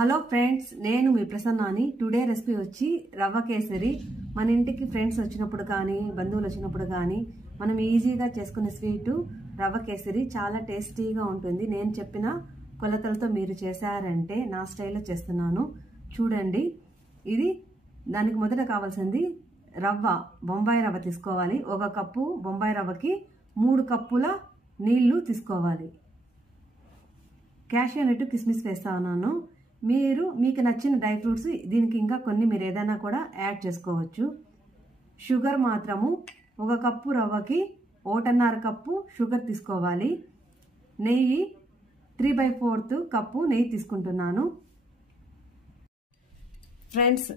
Hello friends, నేను మీ ప్రసన్నాని. Today recipe వచ్చి రవ్వ కేసరి. మన ఇంటికి ఫ్రెండ్స్ వచ్చినప్పుడు కానీ బంధువులు వచ్చినప్పుడు కానీ మనం ఈజీగా చేసుకునే స్వీటు రవ్వ కేసరి. చాలా టేస్టీగా ఉంటుంది. నేను చెప్పిన కొలతలతో మీరు చేశారంటే నా స్టైల్లో చేస్తున్నాను. చూడండి, ఇది దానికి మొదట కావాల్సింది రవ్వ. బొంబాయి రవ్వ తీసుకోవాలి. 1 కప్పు బొంబాయి రవ్వకి 3 కప్పుల నీళ్లు తీసుకోవాలి. క్యాషియో నట్, కిస్మిస్ వేస్తా ఉన్నాను. మీకు నచ్చిన డ్రై ఫ్రూట్స్ దీనికి ఇంకా కొన్ని మీరు ఏదైనా కూడా యాడ్ చేసుకోవచ్చు. షుగర్ మాత్రము 1 కప్పు రవ్వకి 1.5 కప్పు షుగర్ తీసుకోవాలి. నెయ్యి 3/4 కప్పు నెయ్యి తీసుకుంటున్నాను. ఫ్రెండ్స్,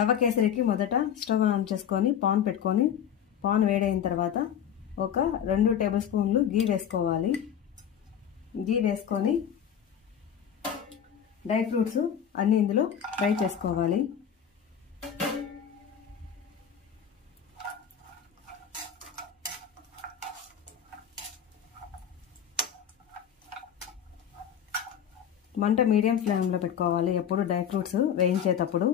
రవ్వ కేసరికి మొదట స్టవ్ ఆన్ చేసుకొని పాన్ పెట్టుకొని పాన్ వేడైన తర్వాత ఒక 2 టేబుల్ స్పూన్లు గీ వేసుకోవాలి. గీ వేసుకొని డ్రై ఫ్రూట్స్ అన్నీ ఇందులో ఫ్రై చేసుకోవాలి. మంట మీడియం ఫ్లేమ్లో పెట్టుకోవాలి ఎప్పుడు డ్రై ఫ్రూట్స్ వేయించేటప్పుడు.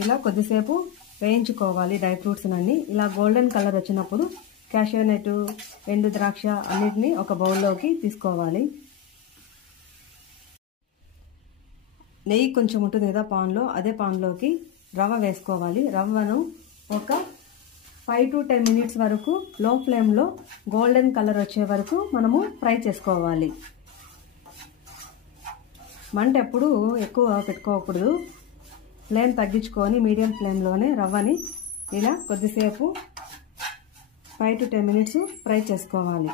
ఇలా కొద్దిసేపు వేయించుకోవాలి డ్రై ఫ్రూట్స్ అన్ని. ఇలా గోల్డెన్ కలర్ వచ్చినప్పుడు క్యాషియో నట్, ఎండు ద్రాక్ష అన్నిటిని ఒక బౌల్లోకి తీసుకోవాలి. నెయ్యి కొంచెం ఉంటుంది కదా పాన్లో, అదే పాన్లోకి రవ్వ వేసుకోవాలి. రవ్వను ఒక 5 to 10 minutes వరకు లో ఫ్లేమ్లో గోల్డెన్ కలర్ వచ్చే వరకు మనము ఫ్రై చేసుకోవాలి. మంట ఎప్పుడు ఎక్కువ పెట్టుకోకూడదు. ఫ్లేమ్ తగ్గించుకొని మీడియం ఫ్లేమ్లోనే రవ్వని ఇలా కొద్దిసేపు 5 to 10 minutes ఫ్రై చేసుకోవాలి.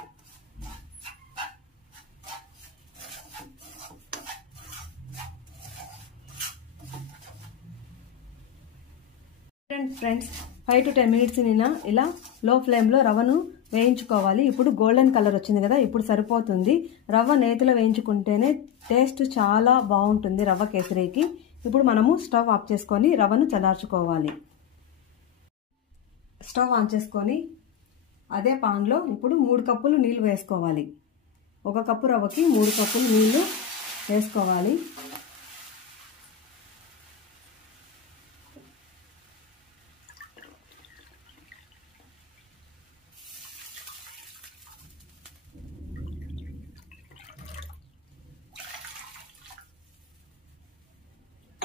ఫ్రెండ్స్, 5 to 10 minutes ఇలా లో ఫ్లేమ్లో రవ్వను వేయించుకోవాలి. ఇప్పుడు గోల్డెన్ కలర్ వచ్చింది కదా, ఇప్పుడు సరిపోతుంది. రవ్వ నేతిలో వేయించుకుంటేనే టేస్ట్ చాలా బాగుంటుంది రవ్వ కేసరికి. ఇప్పుడు మనము స్టవ్ ఆఫ్ చేసుకొని రవ్వను చల్లార్చుకోవాలి. స్టవ్ ఆన్ చేసుకొని అదే పాన్లో ఇప్పుడు 3 కప్పులు నీళ్లు వేసుకోవాలి. 1 కప్పు రవ్వకి 3 కప్పులు నీళ్లు వేసుకోవాలి.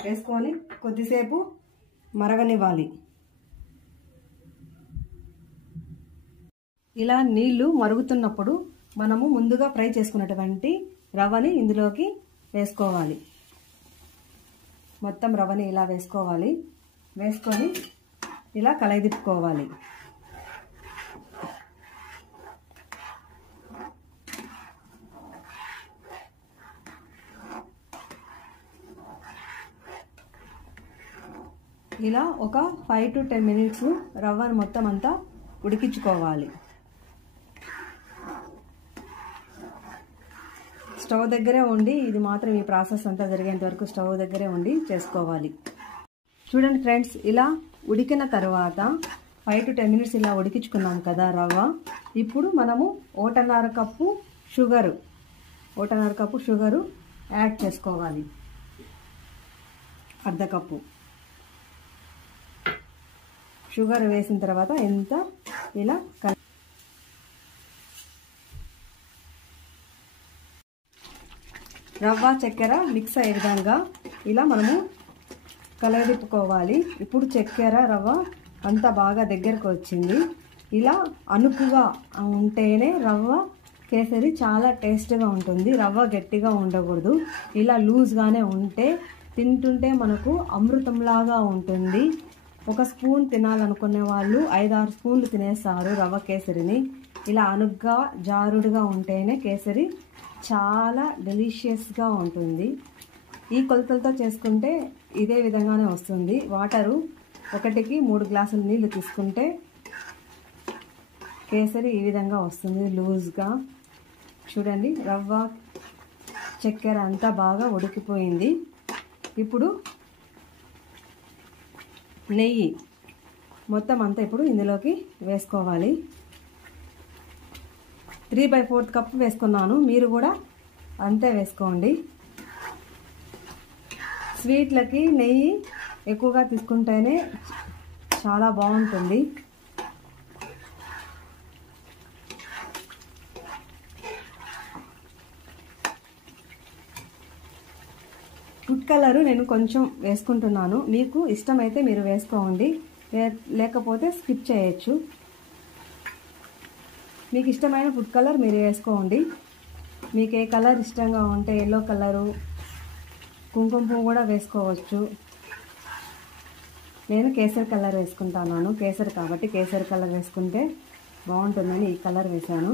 వేసుకొని కొద్దిసేపు మరగనివ్వాలి. ఇలా నీళ్లు మరుగుతున్నప్పుడు మనము ముందుగా ఫ్రై చేసుకున్నటువంటి రవ్వని ఇందులోకి వేసుకోవాలి. మొత్తం రవ్వని ఇలా వేసుకోవాలి. వేసుకొని ఇలా కలయిదిప్పుకోవాలి. ఇలా ఒక 5 to 10 minutes రవ్వను మొత్తం అంతా ఉడికించుకోవాలి. స్టవ్ దగ్గరే ఉండి ఇది మాత్రం ఈ ప్రాసెస్ అంతా జరిగేంత వరకు స్టవ్ దగ్గరే ఉండి చేసుకోవాలి. చూడండి ఫ్రెండ్స్, ఇలా ఉడికిన తర్వాత 5 to 10 minutes ఇలా ఉడికించుకున్నాం కదా రవ్వ. ఇప్పుడు మనము 1.5 కప్పు షుగరు యాడ్ చేసుకోవాలి. 1/2 కప్పు షుగర్ వేసిన తర్వాత ఇలా రవ్వ చక్కెర మిక్స్ అయ్యే విధంగా ఇలా మనము కలగదిప్పుకోవాలి. ఇప్పుడు చక్కెర రవ్వ అంతా బాగా దగ్గరకు వచ్చింది. ఇలా అనుకుగా ఉంటేనే రవ్వ కేసరి చాలా టేస్ట్గా ఉంటుంది. రవ్వ గట్టిగా ఉండకూడదు. ఇలా లూజ్గానే ఉంటే తింటుంటే మనకు అమృతంలాగా ఉంటుంది. 1 స్పూన్ తినాలనుకునే వాళ్ళు 5-6 స్పూన్లు తినేస్తారు రవ్వ కేసరిని. ఇలా అనుగ్గా జారుడుగా ఉంటేనే కేసరి చాలా డెలిషియస్గా ఉంటుంది. ఈ కొలతలతో చేసుకుంటే ఇదే విధంగానే వస్తుంది. వాటరు 1కి 3 గ్లాసుల నీళ్లు తీసుకుంటే కేసరి ఈ విధంగా వస్తుంది లూజ్గా. చూడండి, రవ్వ చక్కెర అంతా బాగా ఉడికిపోయింది. ఇప్పుడు నెయ్యి మొత్తం అంతా ఇప్పుడు ఇందులోకి వేసుకోవాలి. 3/4 కప్ వేసుకున్నాను. మీరు కూడా అంతే వేసుకోండి. స్వీట్లకి నెయ్యి ఎక్కువగా తీసుకుంటేనే చాలా బాగుంటుంది. ఫుడ్ కలరు నేను కొంచెం వేసుకుంటున్నాను. మీకు ఇష్టమైతే మీరు వేసుకోండి, లేకపోతే స్కిప్ చేయొచ్చు. మీకు ఇష్టమైన ఫుడ్ కలర్ మీరు వేసుకోండి. మీకు ఏ కలర్ ఇష్టంగా ఉంటే ఎల్లో కలరు, కుంకుమ పువ్వు కూడా వేసుకోవచ్చు. నేను కేసరి కలర్ వేసుకుంటున్నాను. కేసరి కాబట్టి కేసరి కలర్ వేసుకుంటే బాగుంటుందని ఈ కలర్ వేసాను.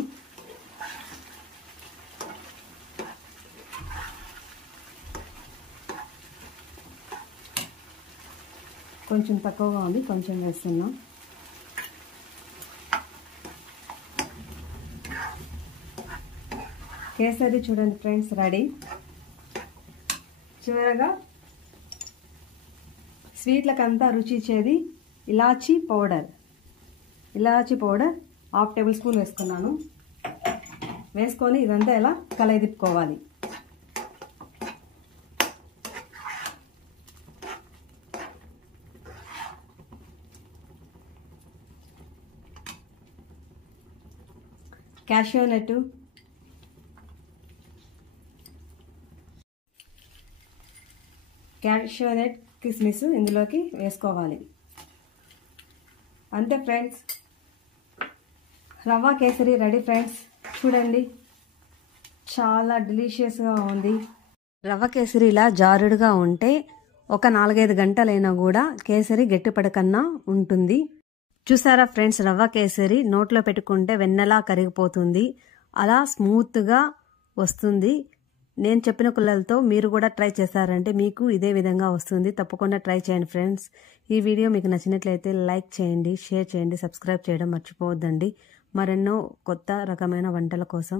కొంచెం తక్కువగా ఉంది, కొంచెం వేస్తున్నాం. కేసరి చూడండి ఫ్రెండ్స్ రెడీ. చివరగా స్వీట్లకంతా రుచి ఇచ్చేది ఇలాచీ పౌడర్ 1/2 టేబుల్ స్పూన్ వేసుకున్నాను. వేసుకొని ఇదంతా ఇలా కలయిదిప్పుకోవాలి. క్యాషియో నట్, కిస్మిస్ ఇందులోకి వేసుకోవాలి. అంతే ఫ్రెండ్స్, రవ్వ కేసరి రెడీ ఫ్రెండ్స్. చూడండి చాలా డెలిషియస్గా ఉంది. రవ్వ కేసరి ఇలా జారుడుగా ఉంటే ఒక 4-5 గంటలైనా కూడా కేసరి గట్టిపడకన్నా ఉంటుంది. చూసారా ఫ్రెండ్స్, రవ్వ కేసరి నోట్లో పెట్టుకుంటే వెన్నెలా కరిగిపోతుంది. అలా స్మూత్గా వస్తుంది. నేను చెప్పిన కొలతలతో మీరు కూడా ట్రై చేశారంటే మీకు ఇదే విధంగా వస్తుంది. తప్పకుండా ట్రై చేయండి ఫ్రెండ్స్. ఈ వీడియో మీకు నచ్చినట్లయితే లైక్ చేయండి, షేర్ చేయండి, సబ్స్క్రైబ్ చేయడం మర్చిపోవద్దండి. మరెన్నో కొత్త రకమైన వంటల కోసం